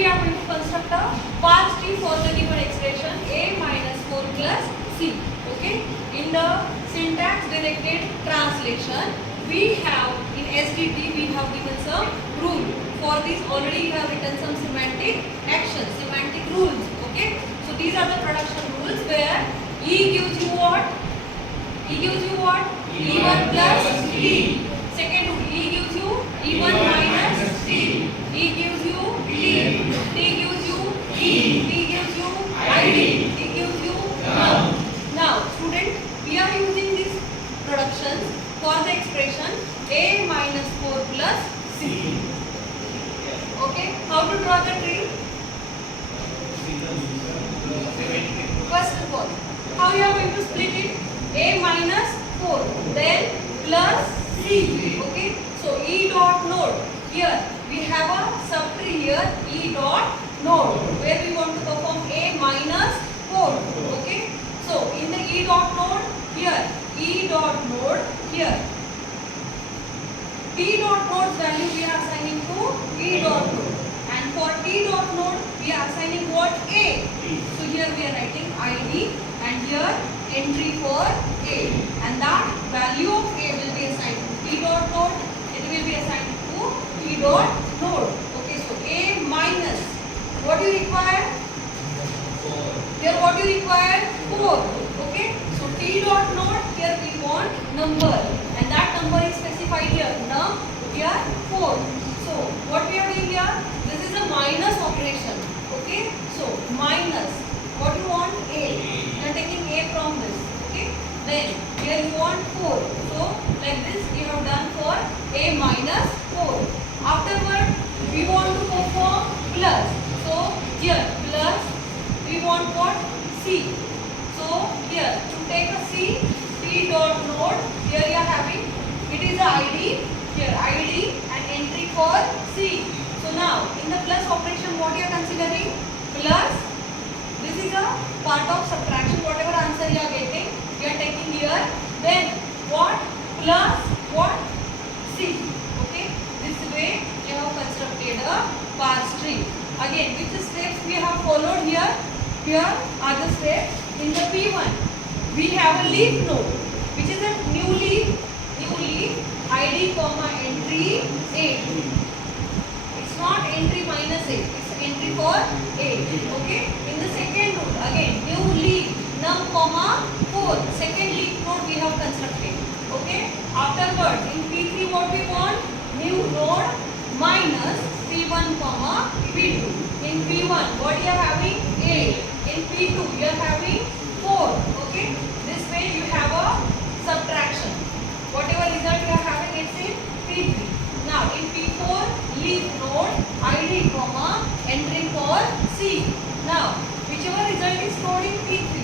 we are going to construct a path tree for the given expression a minus 4 plus c. Okay. In the syntax directed translation, we have in SDT we have given some rule. For this already we have written some semantic actions, semantic rules. Okay. So these are the production rules where E gives you what? E gives you what? E1 plus E. Second rule, E gives you E1 minus T. E gives you T. T gives you E. T gives you ID. T gives you num. Now, student, we are using these productions for the expression A minus 4 plus C. Okay, how to draw the tree? First of all, how you are going to split it? A minus 4, then plus C. Okay, so E dot node. Here we have a subtree here, E dot node, where we want to perform A minus 4. Okay, so in the E dot node, here E dot node, here T dot node's value we are assigning to E dot node, and for T dot node we are assigning what? A. So here we are writing ID, and here entry for A, and that value of A will be assigned to T dot node. It will be assigned to T dot node. Okay, so A minus, what you require? Here what you require? 4. Okay, so T dot node, here we want number, and that number is specified here. Num, here 4. So what we are doing here? This is a minus operation. Okay, so minus, what you want? A. You are taking A from this. Okay, then here you want 4. So like this we have done for A minus 4. Afterward we want to perform plus. So here plus, we want what? C. So here to take a C, T dot node, here you are having, it is a ID, here ID and entry for C. So now in the plus operation what you are considering? Plus, this is a part of subtraction, whatever answer you are getting, you are taking here, then what? Plus what? C. Okay, this way you have constructed a parse tree. Again, which steps we have followed here? Here are the steps. In the P1, we have a leaf node, which is a new leaf, ID comma entry A. It's not entry minus A, it's entry for A. Okay. In the second node, again new leaf, num comma 4. Second leaf node we have constructed. Okay. Afterwards, in P3 what we want? New node minus P1 comma P2. In P1 what you are having? A. In P2 you are having 4. Okay, this way you have a subtraction. Whatever result you are having, it's in P3. Now in P4 leaf node ID comma entry for C. Now whichever result is stored in P3,